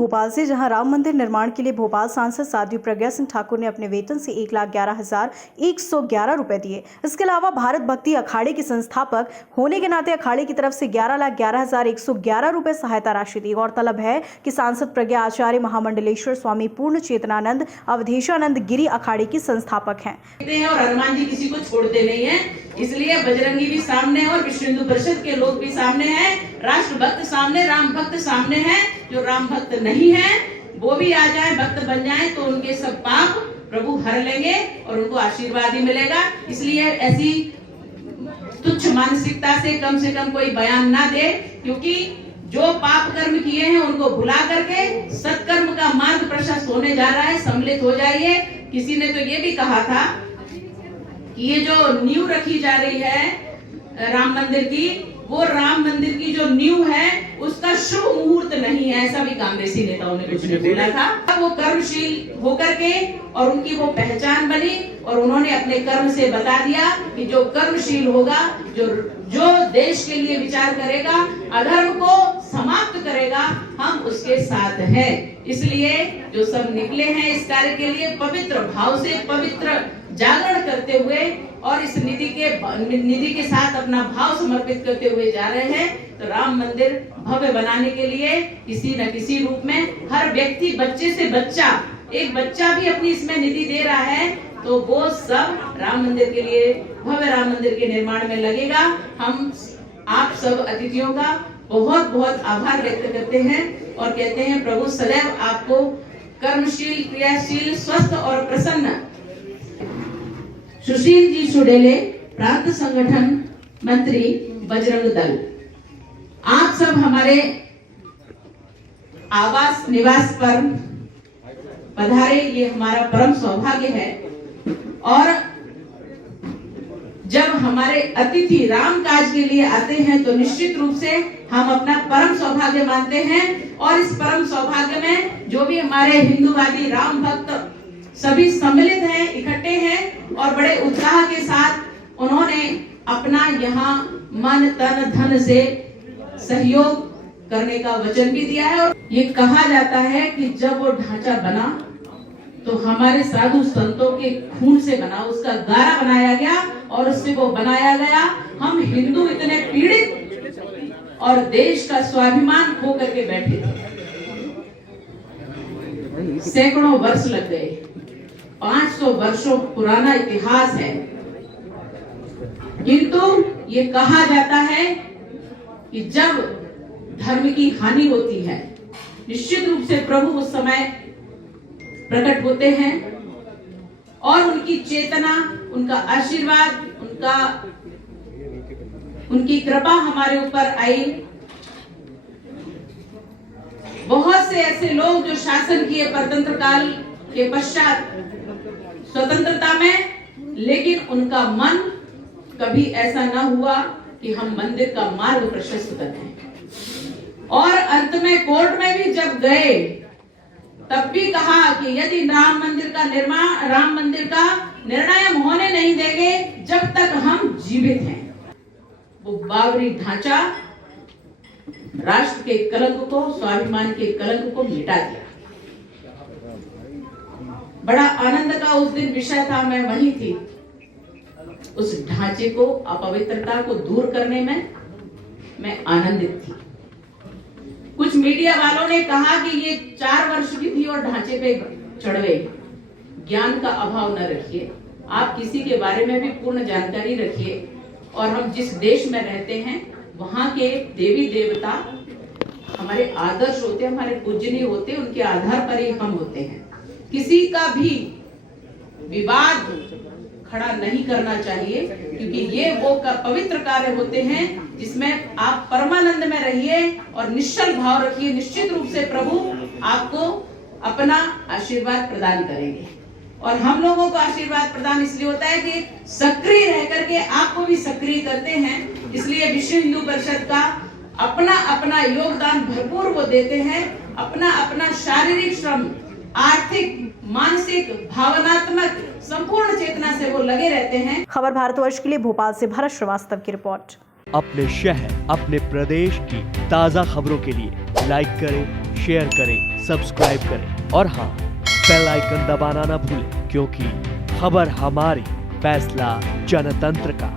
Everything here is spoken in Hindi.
भोपाल से, जहां राम मंदिर निर्माण के लिए भोपाल सांसद साध्वी प्रज्ञा सिंह ठाकुर ने अपने वेतन से 1,11,111 रुपए दिए। इसके अलावा भारत भक्ति अखाड़े के संस्थापक होने के नाते अखाड़े की तरफ से 11,11,111 रुपए सहायता राशि दी। गौरतलब है कि सांसद प्रज्ञा आचार्य महामंडलेश्वर स्वामी पूर्ण चेतनानंद अवधेशानंद गिरी अखाड़े की संस्थापक हैं। और हनुमान जी किसी को छोड़ते नहीं है, इसलिए बजरंगी भी सामने है और विश्व हिंदू परिषद के लोग भी सामने हैं, राष्ट्र भक्त सामने, राम भक्त सामने हैं। जो राम भक्त नहीं है वो भी आ जाए, भक्त बन जाए तो उनके सब पाप प्रभु हर लेंगे और उनको आशीर्वाद ही मिलेगा। इसलिए ऐसी तुच्छ मानसिकता से कम कोई बयान ना दे, क्योंकि जो पाप कर्म किए हैं उनको भुला करके सत्कर्म का मार्ग प्रशस्त होने जा रहा है। सम्मिलित हो जाइए। किसी ने तो ये भी कहा था कि ये जो नींव रखी जा रही है राम मंदिर की, वो राम मंदिर की जो नींव है उसका शुभ मुहूर्त नहीं है, ऐसा भी कांग्रेसी नेताओं ने कुछ बोला था। वो कर्मशील होकर के और उनकी वो पहचान बनी और उन्होंने अपने कर्म से बता दिया कि जो कर्मशील होगा, जो देश के लिए विचार करेगा, अधर्म को समाप्त करेगा, हम उसके साथ हैं। इसलिए जो सब निकले हैं इस कार्य के लिए पवित्र भाव से, पवित्र जागरण करते हुए और इस निधि के साथ अपना भाव समर्पित करते हुए जा रहे हैं, तो राम मंदिर भव्य बनाने के लिए किसी न किसी रूप में हर व्यक्ति, बच्चे से बच्चा, एक बच्चा भी अपनी इसमें निधि दे रहा है, तो वो सब राम मंदिर के लिए, भव्य राम मंदिर के निर्माण में लगेगा। हम आप सब अतिथियों का बहुत बहुत आभार व्यक्त करते हैं और कहते हैं प्रभु सदैव आपको कर्मशील, क्रियाशील, स्वस्थ और प्रसन्न। सुशील जी सुडेले, प्रांत संगठन मंत्री, बजरंग दल। आप सब हमारे आवास निवास पर पधारे, ये हमारा परम सौभाग्य है। और जब हमारे अतिथि राम काज के लिए आते हैं तो निश्चित रूप से हम अपना परम सौभाग्य मानते हैं। और इस परम सौभाग्य में जो भी हमारे हिंदूवादी राम भक्त सभी सम्मिलित हैं, इकट्ठे हैं और बड़े उत्साह के साथ उन्होंने अपना यहाँ मन तन धन से सहयोग करने का वचन भी दिया है। और ये कहा जाता है कि जब वो ढांचा बना तो हमारे साधु संतों के खून से बना, उसका गारा बनाया गया और उससे वो बनाया गया। हम हिंदू इतने पीड़ित और देश का स्वाभिमान खो करके बैठे थे, सैकड़ों वर्ष लग गए, 500 वर्षों पुराना इतिहास है। किंतु ये कहा जाता है कि जब धर्म की हानि होती है, निश्चित रूप से प्रभु उस समय प्रकट होते हैं और उनकी चेतना, उनका आशीर्वाद, उनकी कृपा हमारे ऊपर आई। बहुत से ऐसे लोग जो शासन किए परतंत्र काल के पश्चात स्वतंत्रता में, लेकिन उनका मन कभी ऐसा ना हुआ कि हम मंदिर का मार्ग प्रशस्त करें। और अंत में कोर्ट में भी जब गए तब भी कहा कि यदि राम मंदिर का निर्णय हम होने नहीं देंगे जब तक हम जीवित हैं। वो बाबरी ढांचा राष्ट्र के कलंक को, स्वाभिमान के कलंक को मिटा दिया। बड़ा आनंद का उस दिन विषय था, मैं वहीं थी। उस ढांचे को, अपवित्रता को दूर करने में मैं आनंदित थी। कुछ मीडिया वालों ने कहा कि ये 4 वर्ष की थी और ढांचे पे चढ़ गए। ज्ञान का अभाव न रखिए, आप किसी के बारे में भी पूर्ण जानकारी रखिए। और हम जिस देश में रहते हैं वहां के देवी देवता हमारे आदर्श होते हैं, हमारे पूजनीय होते हैं, उनके आधार पर ही हम होते हैं। किसी का भी विवाद खड़ा नहीं करना चाहिए, क्योंकि ये वो पवित्र कार्य होते हैं जिसमें आप परमानंद में रहिए और निश्चल भाव रखिए। निश्चित रूप से प्रभु आपको अपना आशीर्वाद प्रदान करेंगे। और हम लोगों को आशीर्वाद प्रदान इसलिए होता है कि सक्रिय रह करके आपको भी सक्रिय करते हैं। इसलिए विश्व हिंदू परिषद का अपना अपना योगदान भरपूर वो देते हैं। अपना अपना शारीरिक श्रम, आर्थिक, मानसिक, भावनात्मक, संपूर्ण चेतना से वो लगे रहते हैं। खबर भारतवर्ष के लिए भोपाल से भरत श्रीवास्तव की रिपोर्ट। अपने शहर, अपने प्रदेश की ताज़ा खबरों के लिए लाइक करें, शेयर करें, सब्सक्राइब करें और हाँ, बेल आइकन दबाना ना भूलें, क्योंकि खबर हमारी, फैसला जनतंत्र का।